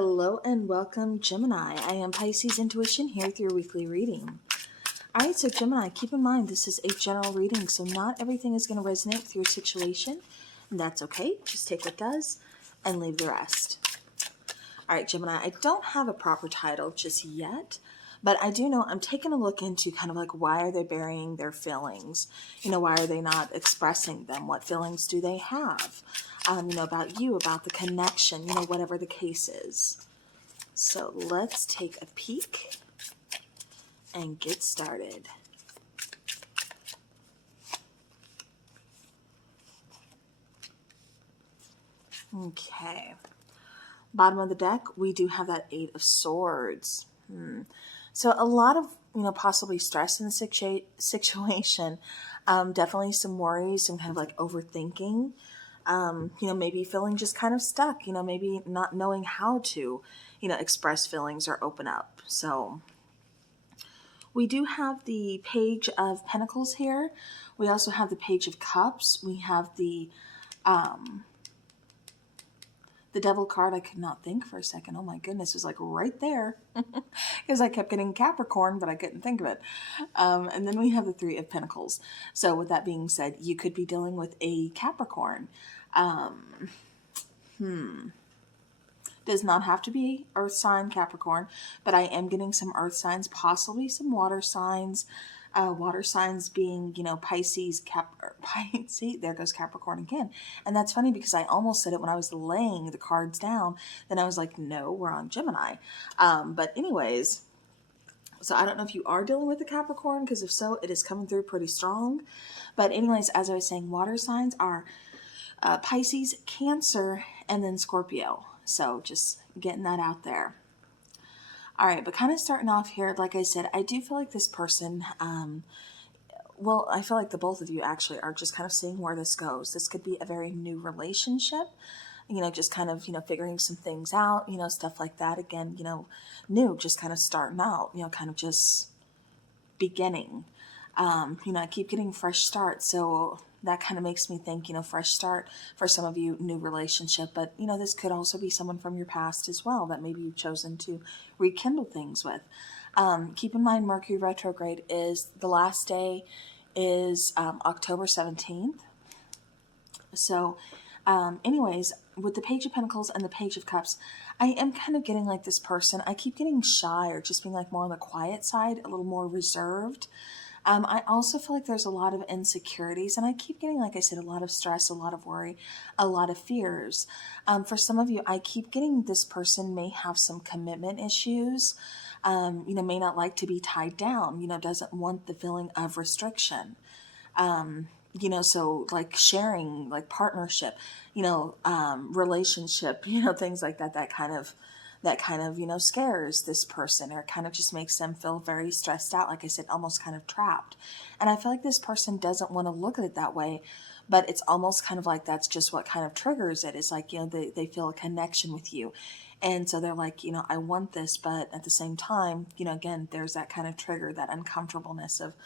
Hello and welcome, Gemini. I am Pisces Intuition here with your weekly reading. Alright, so Gemini, keep in mind this is a general reading, so not everything is going to resonate with your situation, and that's okay. Just take what does and leave the rest. Alright, Gemini, I don't have a proper title just yet, but I do know I'm taking a look into kind of like why are they burying their feelings? Why are they not expressing them? What feelings do they have? About you, about the connection, whatever the case is. So let's take a peek and get started. Okay. Bottom of the deck, we do have that Eight of Swords. So a lot of, possibly stress in the situation. Definitely some worries, some kind of like overthinking. Maybe feeling just kind of stuck, maybe not knowing how to, express feelings or open up. So we do have the Page of Pentacles here. We also have the Page of Cups. We have the Devil card. I could not think for a second. Oh my goodness, it was like right there because I kept getting Capricorn, but I couldn't think of it. And then we have the Three of Pentacles. So with that being said, you could be dealing with a Capricorn. Does not have to be earth sign Capricorn, but I am getting some earth signs, possibly some water signs. Water signs being, Pisces, Pisces, there goes Capricorn again. And that's funny because I almost said it when I was laying the cards down. Then I was like, no, we're on Gemini. But anyways, so I don't know if you are dealing with a Capricorn, because if so, it is coming through pretty strong. But anyways, as I was saying, water signs are Pisces, Cancer, and then Scorpio. So just getting that out there. All right, but kind of starting off here, like I said, I do feel like this person, I feel like the both of you actually are just kind of seeing where this goes. This could be a very new relationship, just kind of, figuring some things out, stuff like that. Again, new, just kind of starting out, kind of just beginning. I keep getting fresh start, so that kind of makes me think, fresh start for some of you, new relationship. But, this could also be someone from your past as well that maybe you've chosen to rekindle things with. Keep in mind, Mercury retrograde is the last day is October 17th. So anyways, with the Page of Pentacles and the Page of Cups, I am kind of getting like this person. I keep getting shy or just being like more on the quiet side, a little more reserved. I also feel like there's a lot of insecurities, and I keep getting, like I said, a lot of stress, a lot of worry, a lot of fears. For some of you, I keep getting this person may have some commitment issues, may not like to be tied down, doesn't want the feeling of restriction. So like sharing, like partnership, relationship, things like that, that kind of, scares this person, or kind of just makes them feel very stressed out. Like I said, almost kind of trapped. And I feel like this person doesn't want to look at it that way, but it's almost kind of like that's just what kind of triggers it. It's like, they feel a connection with you. And so they're like, I want this, but at the same time, again, there's that kind of trigger, that uncomfortableness of,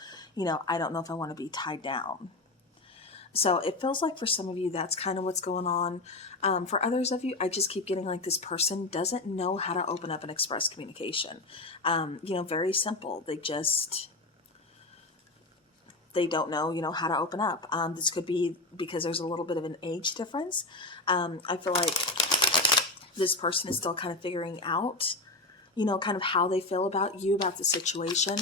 I don't know if I want to be tied down. So it feels like for some of you, that's kind of what's going on. For others of you, I just keep getting like this person doesn't know how to open up and express communication. Very simple. They don't know, how to open up. This could be because there's a little bit of an age difference. I feel like this person is still kind of figuring out, kind of how they feel about you, about the situation.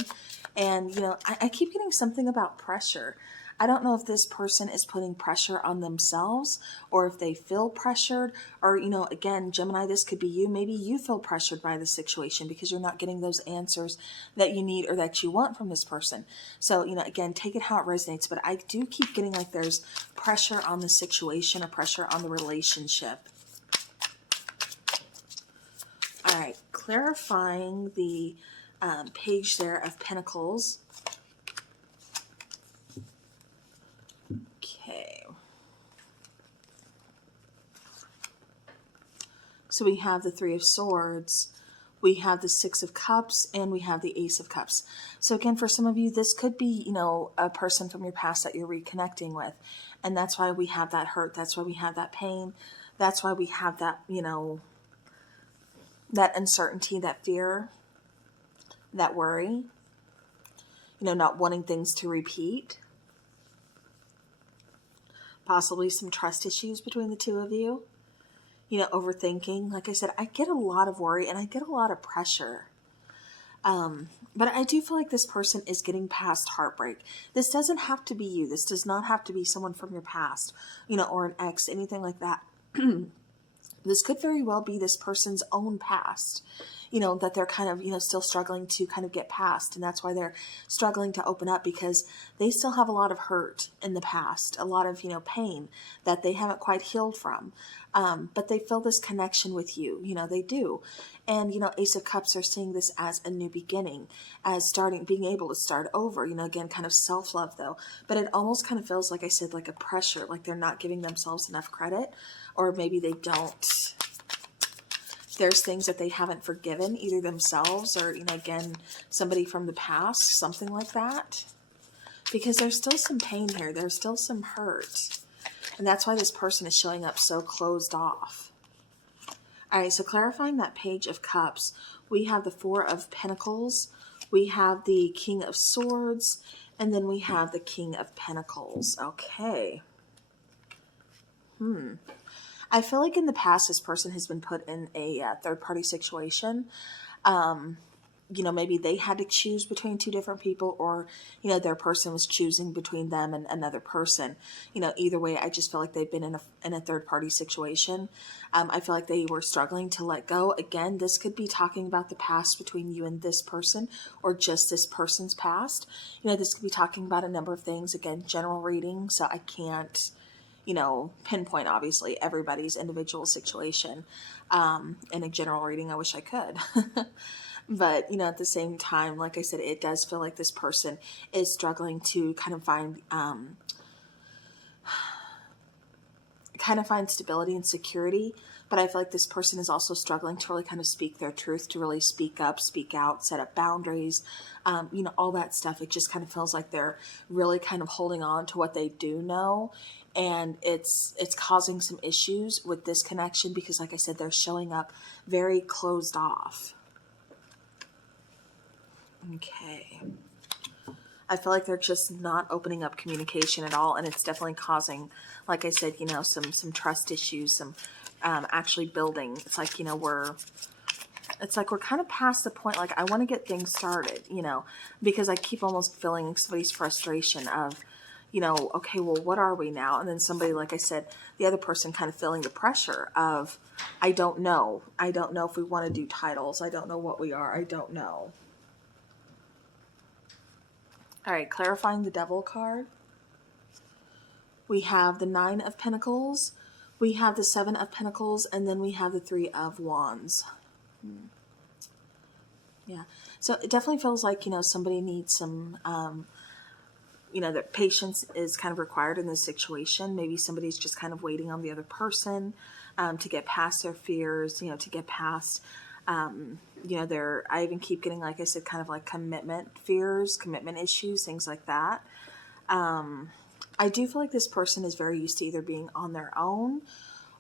And, I keep getting something about pressure. I don't know if this person is putting pressure on themselves, or if they feel pressured, or, again, Gemini, this could be you. Maybe you feel pressured by the situation because you're not getting those answers that you need or that you want from this person. So, again, take it how it resonates. But I do keep getting like there's pressure on the situation or pressure on the relationship. All right, clarifying the page there of Pentacles. Okay. So we have the Three of Swords, we have the Six of Cups, and we have the Ace of Cups. So again, for some of you, this could be, a person from your past that you're reconnecting with. And that's why we have that hurt. That's why we have that pain. That's why we have that, that uncertainty, that fear, that worry, not wanting things to repeat. Possibly some trust issues between the two of you. Overthinking. Like I said, I get a lot of worry and I get a lot of pressure. But I do feel like this person is getting past heartbreak. This doesn't have to be you. This does not have to be someone from your past, or an ex, anything like that. This could very well be this person's own past, that they're kind of, still struggling to kind of get past. And that's why they're struggling to open up, because they still have a lot of hurt in the past, a lot of, pain that they haven't quite healed from. But they feel this connection with you, they do. And, Ace of Cups are seeing this as a new beginning, as being able to start over, again, kind of self-love though. But it almost kind of feels, like I said, like a pressure, like they're not giving themselves enough credit, or maybe they don't. There's things that they haven't forgiven, either themselves or, again, somebody from the past, something like that. Because there's still some pain here. There's still some hurt. And that's why this person is showing up so closed off. All right, so clarifying that Page of Cups, we have the Four of Pentacles, we have the King of Swords, and then we have the King of Pentacles. Okay. I feel like in the past, this person has been put in a third-party situation. Maybe they had to choose between two different people, or, their person was choosing between them and another person. Either way, I just feel like they've been in a third-party situation. I feel like they were struggling to let go. Again, this could be talking about the past between you and this person, or just this person's past. This could be talking about a number of things. Again, general reading, so I can't pinpoint, obviously, everybody's individual situation in a general reading. I wish I could. But, at the same time, like I said, it does feel like this person is struggling to kind of find stability and security. But I feel like this person is also struggling to really kind of speak their truth, to really speak up, speak out, set up boundaries, all that stuff. It just kind of feels like they're really kind of holding on to what they do know. And it's causing some issues with this connection, because, like I said, they're showing up very closed off. Okay. I feel like they're just not opening up communication at all, and it's definitely causing, like I said, some trust issues, some actually building. It's like, we're kind of past the point, like, I want to get things started, because I keep almost feeling somebody's frustration of, okay, well, what are we now? And then somebody, like I said, the other person kind of feeling the pressure of, I don't know if we want to do titles. I don't know what we are. I don't know. All right, clarifying the Devil card. We have the Nine of Pentacles, we have the Seven of Pentacles, and then we have the Three of Wands. Yeah, so it definitely feels like, somebody needs some, that patience is kind of required in this situation. Maybe somebody's just kind of waiting on the other person to get past their fears, to get past, I even keep getting, like I said, kind of like commitment fears, commitment issues, things like that. I do feel like this person is very used to either being on their own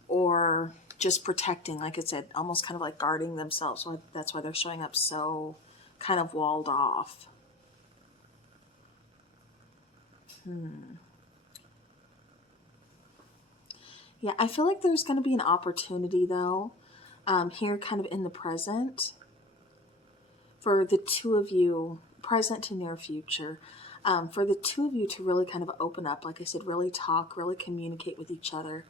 or just protecting, like I said, almost kind of like guarding themselves. So that's why they're showing up so kind of walled off. Yeah, I feel like there's going to be an opportunity, though, here kind of in the present, for the two of you, present to near future, for the two of you to really kind of open up, like I said, really talk, really communicate with each other.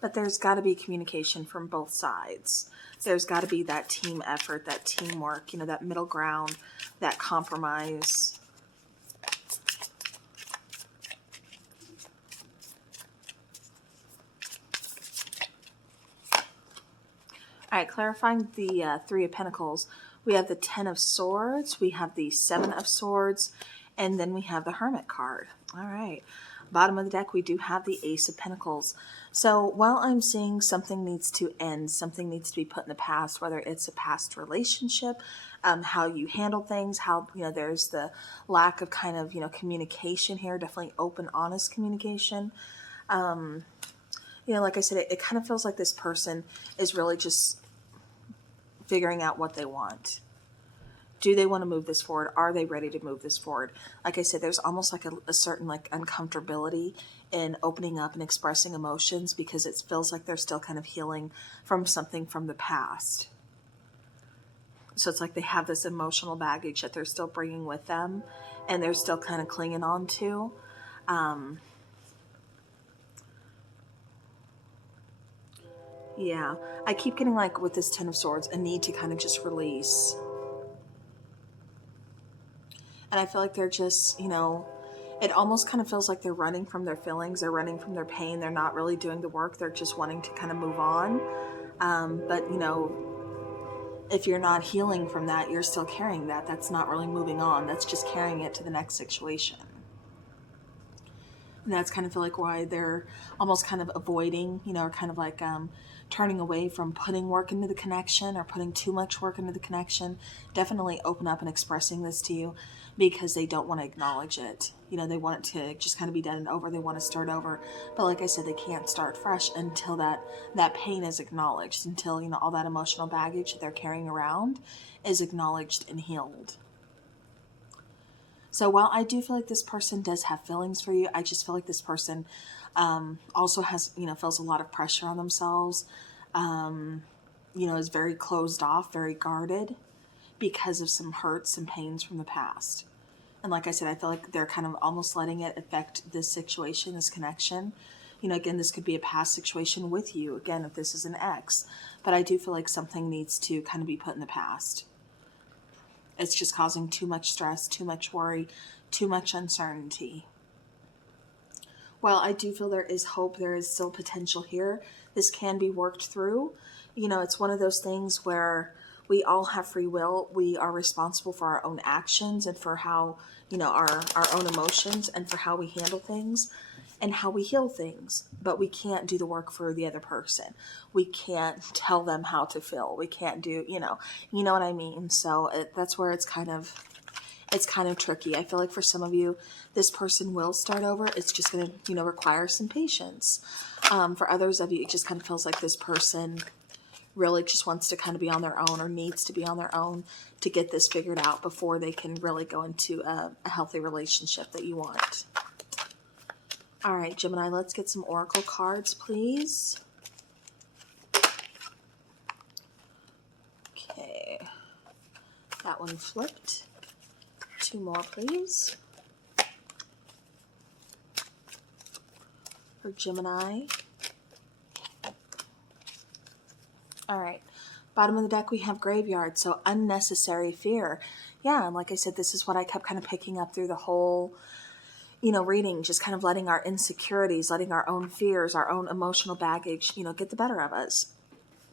But there's got to be communication from both sides. There's got to be that team effort, that teamwork, that middle ground, that compromise. All right, clarifying the Three of Pentacles. We have the Ten of Swords, we have the Seven of Swords, and then we have the Hermit card. All right. Bottom of the deck, we do have the Ace of Pentacles. So while I'm seeing something needs to end, something needs to be put in the past, whether it's a past relationship, how you handle things, how, there's the lack of kind of, communication here, definitely open, honest communication. You know, like I said, it kind of feels like this person is really just figuring out what they want. Do they want to move this forward? Are they ready to move this forward? Like I said, there's almost like a certain like uncomfortability in opening up and expressing emotions because it feels like they're still kind of healing from something from the past. So it's like they have this emotional baggage that they're still bringing with them and they're still kind of clinging on to. Yeah, I keep getting like with this Ten of Swords, a need to kind of just release. And I feel like they're just, you know, it almost kind of feels like they're running from their feelings. They're running from their pain. They're not really doing the work. They're just wanting to kind of move on. But, you know, if you're not healing from that, you're still carrying that. That's not really moving on. That's just carrying it to the next situation. And that's kind of feel like why they're almost kind of avoiding, you know, or kind of like turning away from putting work into the connection or putting too much work into the connection. Definitely open up and expressing this to you because they don't want to acknowledge it. You know, they want it to just kind of be done and over. They want to start over. But like I said, they can't start fresh until that pain is acknowledged, until, you know, all that emotional baggage that they're carrying around is acknowledged and healed. So while I do feel like this person does have feelings for you, I just feel like this person also has, you know, feels a lot of pressure on themselves, you know, is very closed off, very guarded because of some hurts, some pains from the past. And like I said, I feel like they're kind of almost letting it affect this situation, this connection. You know, again, this could be a past situation with you, again, if this is an ex. But I do feel like something needs to kind of be put in the past. It's just causing too much stress, too much worry, too much uncertainty. While I do feel there is hope, there is still potential here. This can be worked through. You know, it's one of those things where we all have free will. We are responsible for our own actions and for how, you know, our own emotions and for how we handle things and how we heal things. But we can't do the work for the other person. We can't tell them how to feel. We can't do, you know what I mean? So that's where it's kind of tricky. I feel like for some of you, this person will start over. It's just going to, you know, require some patience. For others of you, it just kind of feels like this person really just wants to kind of be on their own or needs to be on their own to get this figured out before they can really go into a healthy relationship that you want. All right, Gemini, let's get some oracle cards, please. Okay. That one flipped. 2 more, please. For Gemini. All right. Bottom of the deck, we have graveyard. So unnecessary fear. Yeah, and like I said, this is what I kept kind of picking up through the whole, you know, reading, just kind of letting our insecurities, letting our own fears, our own emotional baggage, you know, get the better of us.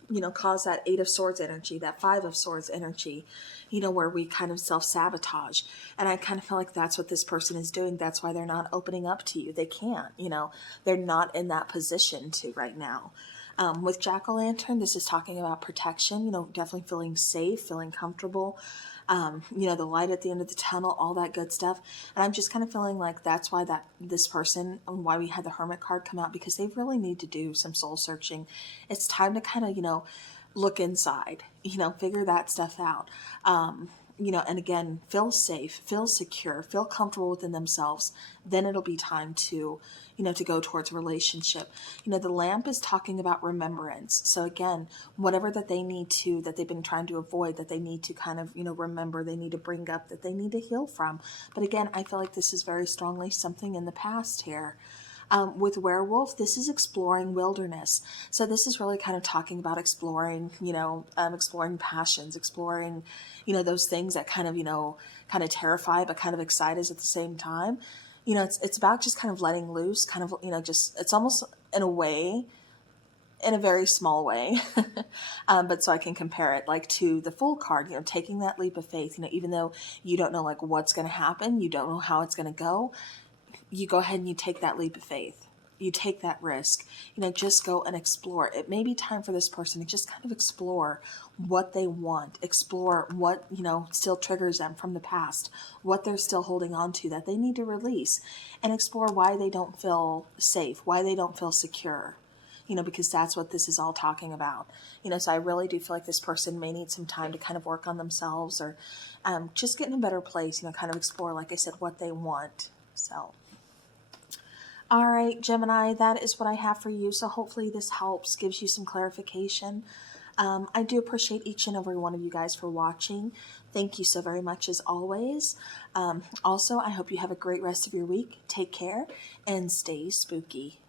You know, cause that 8 of Swords energy, that 5 of Swords energy, you know, where we kind of self-sabotage. And I kind of feel like that's what this person is doing. That's why they're not opening up to you. They can't, you know, they're not in that position to right now. With Jack-o'-lantern, this is talking about protection, you know, definitely feeling safe, feeling comfortable, you know, the light at the end of the tunnel, all that good stuff. And I'm just kind of feeling like that's why this person, why we had the Hermit card come out, because they really need to do some soul searching. It's time to kind of, you know, look inside, you know, figure that stuff out. You know, and again, feel safe, feel secure, feel comfortable within themselves. Then it'll be time to, you know, to go towards a relationship. You know, the lamp is talking about remembrance. So again, whatever that they need to, that they've been trying to avoid, that they need to kind of, you know, remember, they need to bring up, that they need to heal from. But again, I feel like this is very strongly something in the past here. With werewolf, this is exploring wilderness. So this is really kind of talking about exploring, you know, exploring passions, exploring, you know, those things that kind of, you know, kind of terrify, but kind of excite us at the same time. You know, it's about just kind of letting loose, kind of, you know, just, it's almost in a way, in a very small way, but so I can compare it like to the Fool card, you know, taking that leap of faith, you know, even though you don't know like what's going to happen, you don't know how it's going to go, you go ahead and you take that leap of faith. You take that risk, you know, just go and explore. It may be time for this person to just kind of explore what they want, explore what, you know, still triggers them from the past, what they're still holding on to that they need to release, and explore why they don't feel safe, why they don't feel secure. you know, because that's what this is all talking about. You know, so I really do feel like this person may need some time to kind of work on themselves, or just get in a better place, you know, kind of explore, like I said, what they want. So, all right, Gemini, that is what I have for you. So hopefully this helps, gives you some clarification. I do appreciate each and every one of you guys for watching. Thank you so very much as always. Also, I hope you have a great rest of your week. Take care and stay spooky.